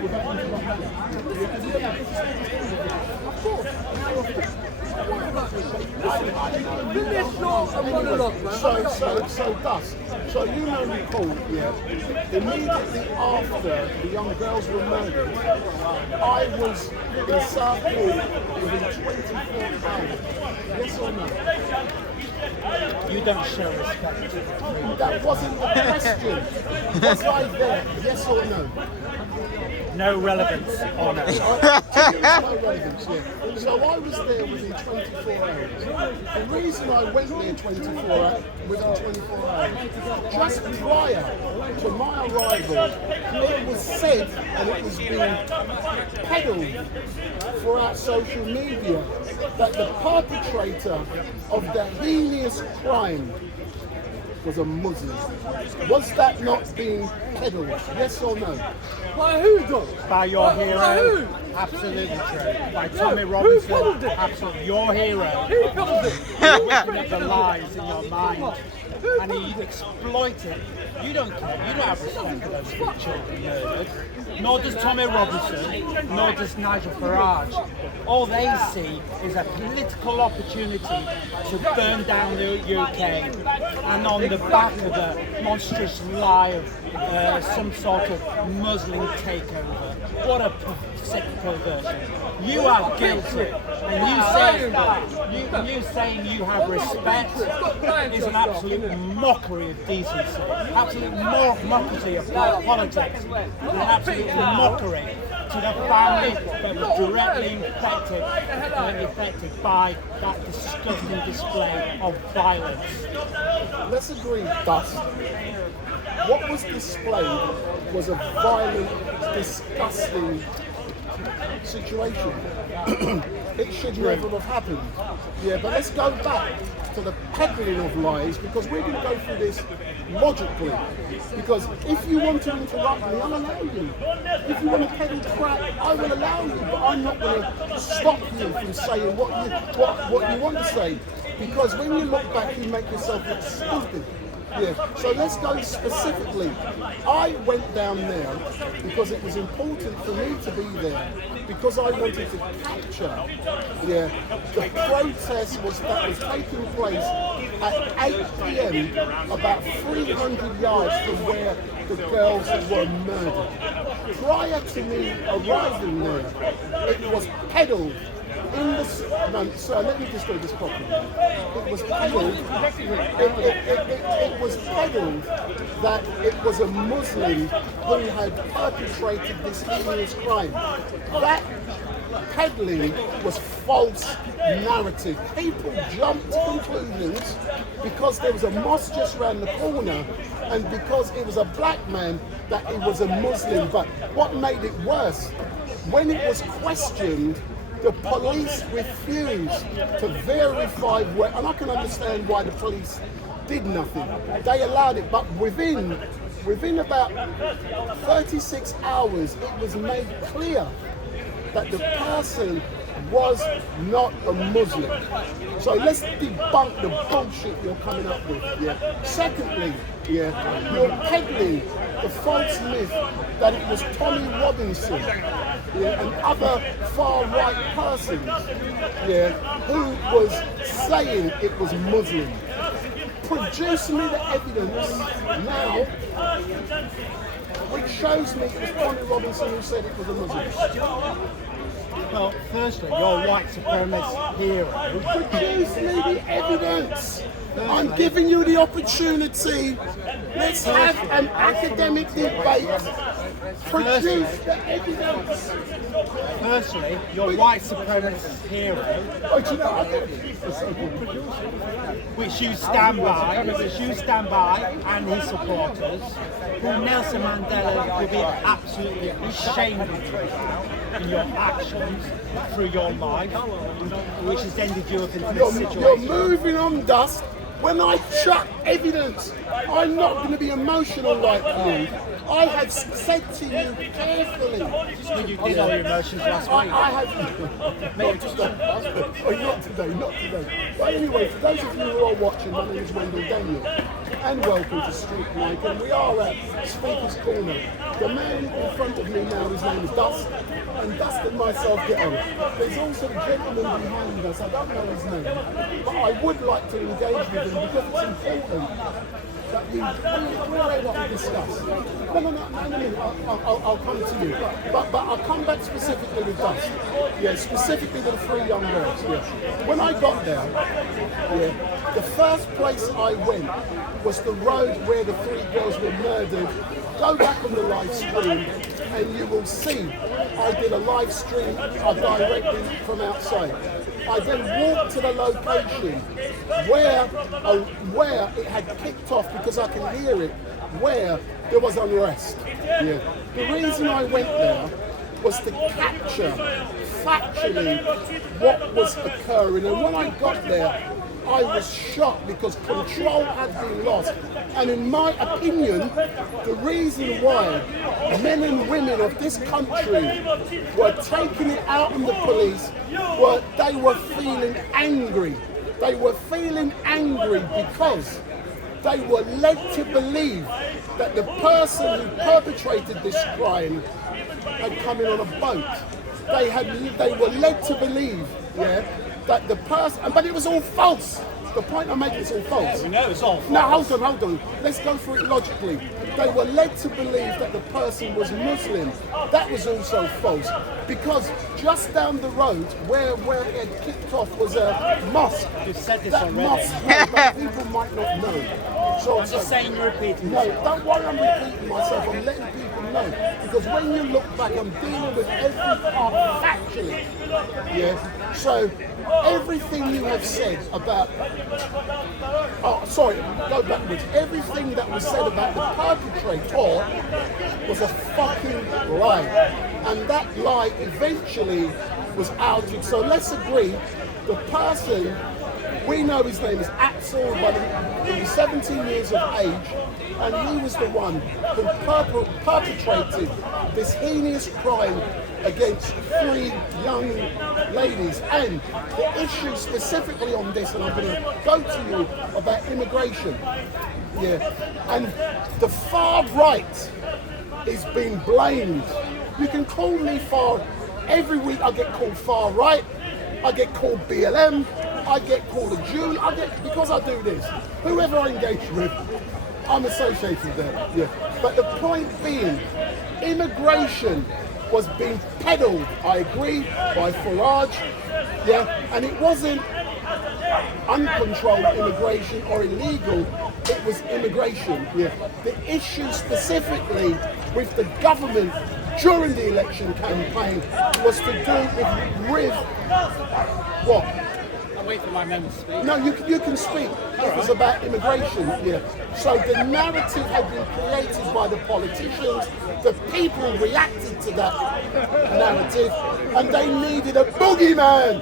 Of course. Finish your monologue, man. So, Gus, so you know Nicole, yeah? Immediately after the young girls were murdered, I was in South Hall within 24 hours. Yes or no? You don't show respect to the community. That wasn't the question. Was I there? Yes or no? No relevance or no. No relevance, yeah. So I was there within 24 hours. The reason I went there 24 hours, within 24 hours, just prior to my arrival, it was said and it was being peddled throughout social media that the perpetrator of the heinous crime was a Muslim. Was that not being peddled? Yes or no? By who, though? By your hero? By who? Absolutely true. By Tommy Robinson? Who peddled it? Absolutely. Your hero. Who peddled it? With the lies in your mind. And he exploited. You don't care. You don't have respect for those three children murdered. Nor does Tommy Robinson, nor does Nigel Farage. All they see is a political opportunity to burn down the UK, and on the back of a monstrous lie of some sort of Muslim takeover. What a sick perversion. You are guilty, and you saying you have respect is an absolute mockery of decency, absolute mockery of politics, and an absolute mockery to the family that were directly affected by that disgusting display of violence. Let's agree, Gus. What was displayed was a violent, disgusting situation. It should never have happened. Yeah, but let's go back to the peddling of lies, because we're going to go through this logically. Because if you want to interrupt me, I'll allow you. If you want to peddle crap, I will allow you, but I'm not going to stop you from saying what you want to say. Because when you look back, you make yourself look stupid. Yeah, so let's go specifically. I went down there because it was important for me to be there, because I wanted to capture, the protest that was taking place at 8 p.m. about 300 yards from where the girls were murdered. Prior to me arriving there, it was peddled in the... No, sir, let me just do this properly. It was peddled. It was peddled that it was a Muslim who had perpetrated this heinous crime. That peddling was false narrative. People jumped to conclusions because there was a mosque just around the corner, and because it was a black man that it was a Muslim. But what made it worse, when it was questioned, the police refused to verify where, and I can understand why the police did nothing. They allowed it, but within about 36 hours, it was made clear that the person was not a Muslim. So let's debunk the bullshit you're coming up with. Yeah. Secondly, you're peddling the false myth that it was Tommy Robinson and other far-right persons who was saying it was Muslim. Produce me the evidence now which shows me it was Tommy Robinson who said it was a Muslim. Well, firstly, you're white supremacist hero. Produce me the evidence. I'm giving you the opportunity. Let's have an academic debate. Produce the evidence. Firstly, you're white supremacist hero, which you stand by, and his supporters, who Nelson Mandela will be absolutely ashamed of you in your actions through your life, which has ended you up into this situation. You're moving on, Dust. When I chuck evidence, I'm not going to be emotional like you. I had said to you carefully. When you did all your emotions last week. I had not today. Not today. But anyway, for those of you who are watching, my name is Wendell Daniel. and welcome to Street Mic. And we are at Speaker's Corner. The man in front of me now, his name is Dust, and Dust and myself get on. There's also a gentleman behind us, I don't know his name, but I would like to engage with him because it's important that we're able to discuss. I'll come to you. But I'll come back specifically with Dust. Yeah, specifically to the 3 young girls. Yeah. When I got there, yeah, the first place I went was the road where the 3 girls were murdered. Go back on the live stream and you will see I did a live stream directly from outside. I then walked to the location where it had kicked off, because I can hear it, where there was unrest. Yeah. The reason I went there was to capture factually what was occurring, and when I got there I was shocked because control had been lost. And in my opinion, the reason why men and women of this country were taking it out on the police were they were feeling angry. They were feeling angry because they were led to believe that the person who perpetrated this crime had come in on a boat. They were led to believe, yeah, that the person, but it was all false. The point I'm making is all false. No, it's all false. Now, hold on. Let's go through it logically. They were led to believe that the person was Muslim. That was also false, because just down the road where it had kicked off was a mosque. You've said this that already. Mosque, no, people might not know. So I'm just saying you're repeating. No, don't worry, I'm repeating myself. I'm letting people know. Because when you look back, I'm dealing with every part factually. Yeah. So everything you have said about, go backwards. Everything that was said about the perpetrator was a fucking lie. And that lie eventually was outed. So let's agree, the person, we know his name is Axel, but he was 17 years of age, and he was the one who perpetrated this heinous crime against 3 young ladies. And the issue specifically on this, and I'm going to go to you about immigration, yeah, and the far right is being blamed. You can call me far, every week I get called far right, I get called BLM, I get called a Jew, because I do this. Whoever I engage with, I'm associated with that. Yeah. But the point being, immigration was being peddled, I agree, by Farage, yeah, and it wasn't uncontrolled immigration or illegal, it was immigration. Yeah. The issue specifically with the government during the election campaign was to do with what? I'll wait for my men to speak. No, you can speak. It was about immigration, yeah. So the narrative had been created by the politicians, the people reacted to that narrative, and they needed a boogeyman.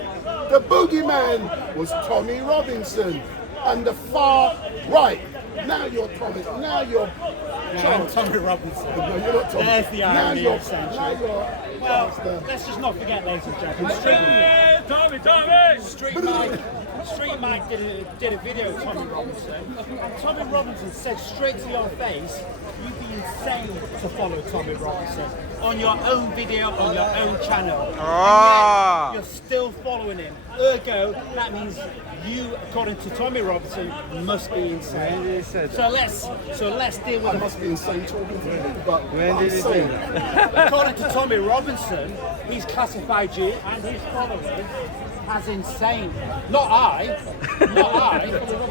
The boogeyman was Tommy Robinson and the far right. Now you're Tommy, now you're I'm Tommy Robinson. No, you're not Tommy. There's the irony of century. Now you're Well, let's just not forget, ladies and gentlemen, Street Mike did a video of Tommy Robinson, and Tommy Robinson said straight to your face, you'd be insane to follow Tommy Robinson on your own video, on your own channel. And yet you're still following him. Ergo, that means you, according to Tommy Robinson, must be insane. So let's deal with I must be insane talking to you, but When did he say that? According to Tommy Robinson, he's classified you and his followers as insane. Not I.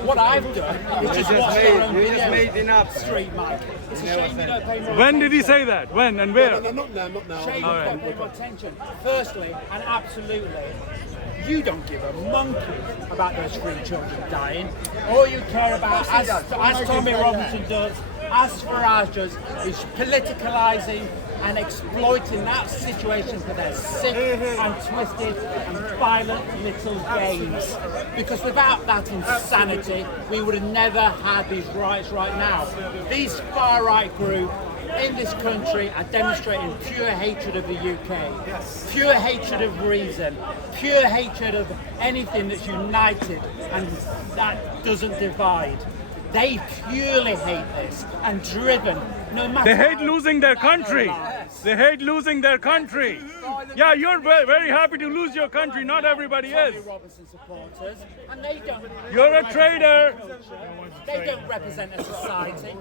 What I've done is just watch your own you just made videos. enough. Street Mike. It's a shame you don't pay more When did he attention. say that? When and where? No, not now. Shame you don't pay more attention. Firstly, and absolutely, you don't give a monkey about those 3 children dying. All you care about, as Tommy Robinson does, as Farage does, is politicalising and exploiting that situation for their sick and twisted and violent little games. Because without that insanity, we would have never had these riots right now. These far-right group in this country are demonstrating pure hatred of the UK, pure hatred of reason, pure hatred of anything that's united and that doesn't divide. They purely hate this and driven, no matter. They hate how losing their country. lives. They hate losing their country. Yeah, you're very happy to lose your country. Not everybody is. Tommy Robinson supporters, and they don't. You're a traitor. They don't represent a society.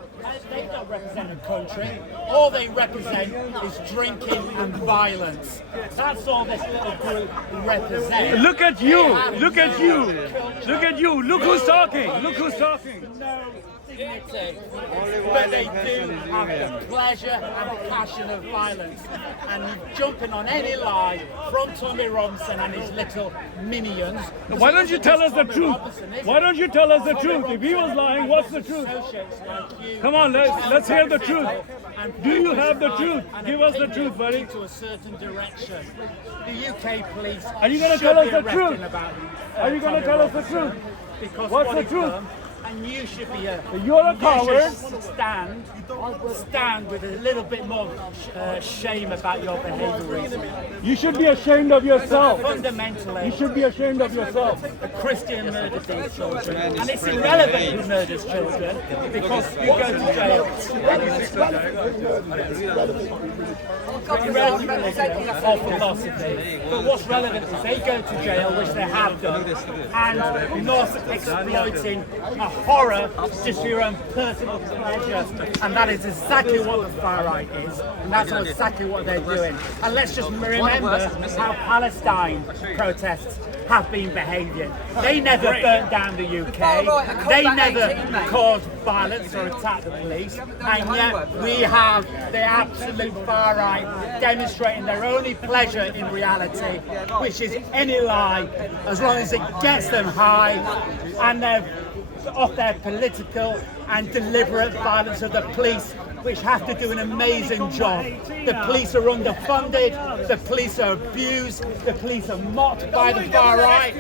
They don't represent a country. All they represent is drinking and violence. That's all this little group represents. Look at you. They have Look at no you. culture, Look at you. Look who's talking. Look who's talking. no dignity. But they do have the pleasure and passion of violence. And jumping on any lie from Tommy Robinson and his little minions. Why don't you tell us the truth? Why don't you tell us the truth? If he was lying, what's the truth? Come on, let's hear the truth. Do you have the truth? Give us the truth, buddy. To a certain direction. The UK police. Are you gonna should tell us be the arresting truth? about, Are you gonna Tommy tell us the Robinson. truth? Because What's what the he's truth? done, and you should be You're a you coward. should stand with a little bit more shame about your behaviour recently. You should be ashamed of yourself. Fundamentally, You should be ashamed of yourself. a Christian murdered these children, and it's irrelevant who murders children because you go to jail. Irrelevant religion or philosophy, but what's relevant is they go to jail, which they have done, and not exploiting a horror just for your own personal pleasure, and that is exactly what the far right is, and that's exactly what they're doing. And let's just remember how Palestine protests have been behaving. They never burnt down the UK, they never caused violence or attacked the police, and yet we have the absolute far right demonstrating their only pleasure in reality, which is any lie, as long as it gets them high and they're off their political and deliberate violence of the police, which have to do an amazing job. The police are underfunded, the police are abused, the police are mocked by the far right,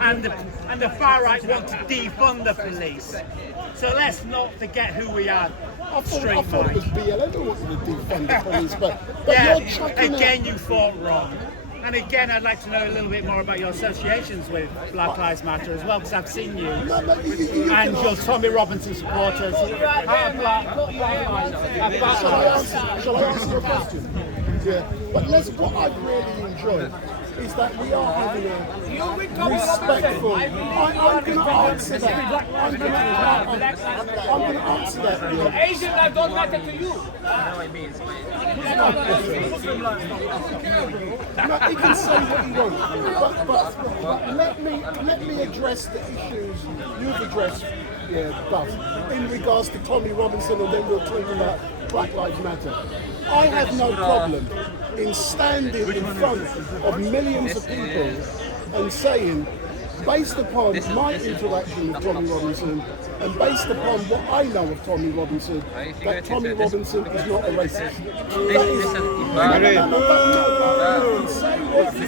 and the far right want to defund the police. So let's not forget who we are. I thought it was BLM who wanted to defund the police, but Yeah, you're chucking again you fought wrong. And again, I'd like to know a little bit more about your associations with Black Lives Matter as well, because I've seen you and your Tommy Robinson supporters at Black Lives Matter. Shall I answer your question? Yeah. But what I really enjoy is that we are having a respectful. I'm going to answer that. I'm going to answer that. Yeah. Asian life don't matter to you. No, he can say what he wants, but let me address the issues you've addressed, Buff, in regards to Tommy Robinson, and then we'll talk about Black Lives Matter. I have no problem in standing in front of millions of people and saying, based upon my interaction with Tommy Robinson and based upon what I know of Tommy Robinson, that Tommy Robinson is not a racist. That is, say what you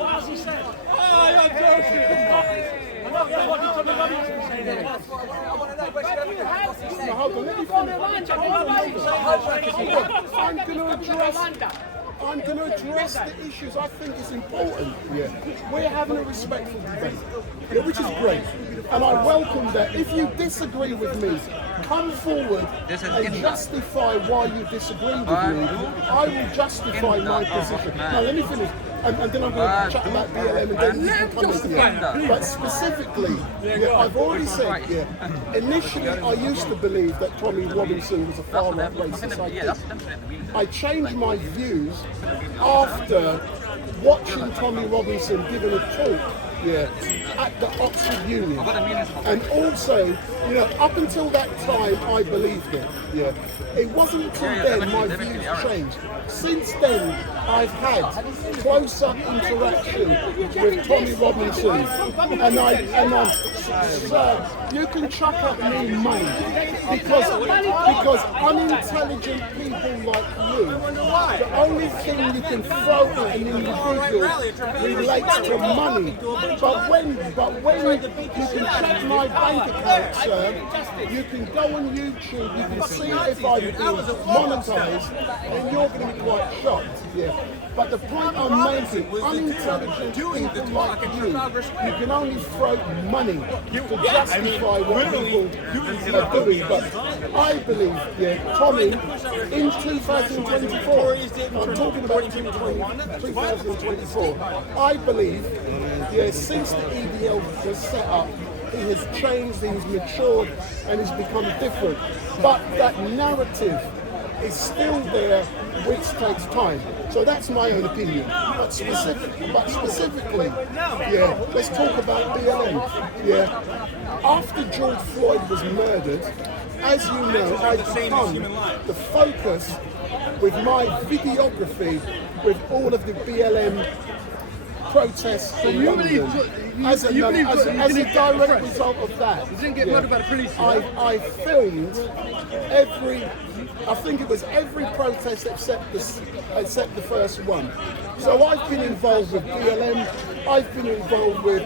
What has he said? Oh, you're joking. What did Tommy Robinson say then? Hold on, let me I'm going to address the issues I think is important. Yeah. We're having a respectful debate, which is great. And I welcome that. If you disagree with me, come forward and justify why you disagree with me. I will justify my position. Now, let me finish. And then I'm going to chat about BLM and then you can come in here. But specifically, I've already said, initially I used to believe that Tommy Robinson was a far-right racist. I changed my views after watching Tommy Robinson giving a talk at the Oxford Union. And also, up until that time, I believed it. It wasn't until then my views changed. Since then, I've had close-up interaction with Tommy Robinson, and sir, you can chuck up me money because unintelligent people like you, the only thing you can throw at an individual relates to money. But when you can check my bank account, sir, you can go on YouTube, you can see if I'm being monetized, and you're going to be quite shocked. Yeah. But the point I'm making, unintelligent people like you can only throw money to justify what people are doing. But I believe, Tommy, in 2024, I'm talking about 2024, I believe, since the EDL was set up, he has changed, he's matured, and he's become different. But that narrative is still there, which takes time. So that's my own opinion. But specifically, let's talk about BLM. After George Floyd was murdered, as you know, I've become the focus with my videography with all of the BLM protests in London. As a direct result of that, I filmed every protest except the first one. So I've been involved with BLM, I've been involved with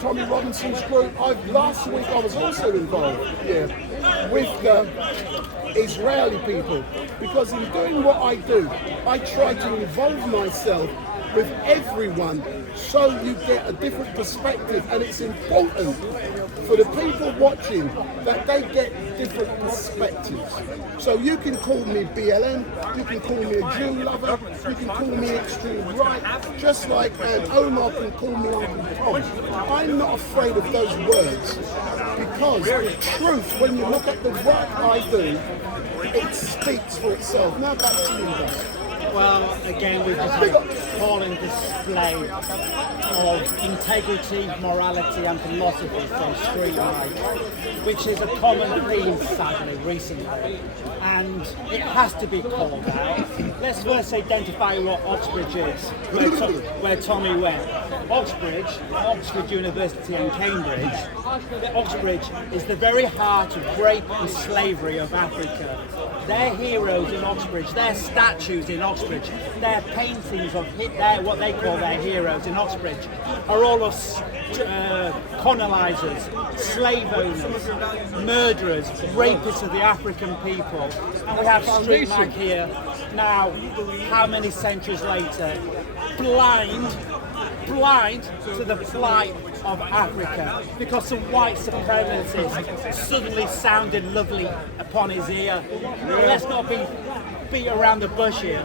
Tommy Robinson's group. Last week I was also involved with the Israeli people, because in doing what I do, I try to involve myself with everyone so you get a different perspective, and it's important for the people watching that they get different perspectives. So you can call me BLM, you can call me a Jew lover, you can call me extreme right, just like Omar can call me Uncle Tom. I'm not afraid of those words, because the truth, when you look at the work I do, it speaks for itself. Now back to you guys. Well, again, we've just had a appalling display of integrity, morality and philosophy from streetmic, which is a common theme, sadly, recently. And it has to be called out. Let's first identify what Oxbridge is, where Tommy went. Oxford University and Cambridge. Oxbridge is the very heart of rape and slavery of Africa. Their heroes in Oxbridge, their statues in Oxbridge, their paintings of what they call their heroes in Oxbridge are all of colonizers, slave owners, murderers, rapists of the African people. And we have streetmic here now, how many centuries later, blind to the plight of Africa, because some white supremacist suddenly sounded lovely upon his ear. Let's not beat around the bush here.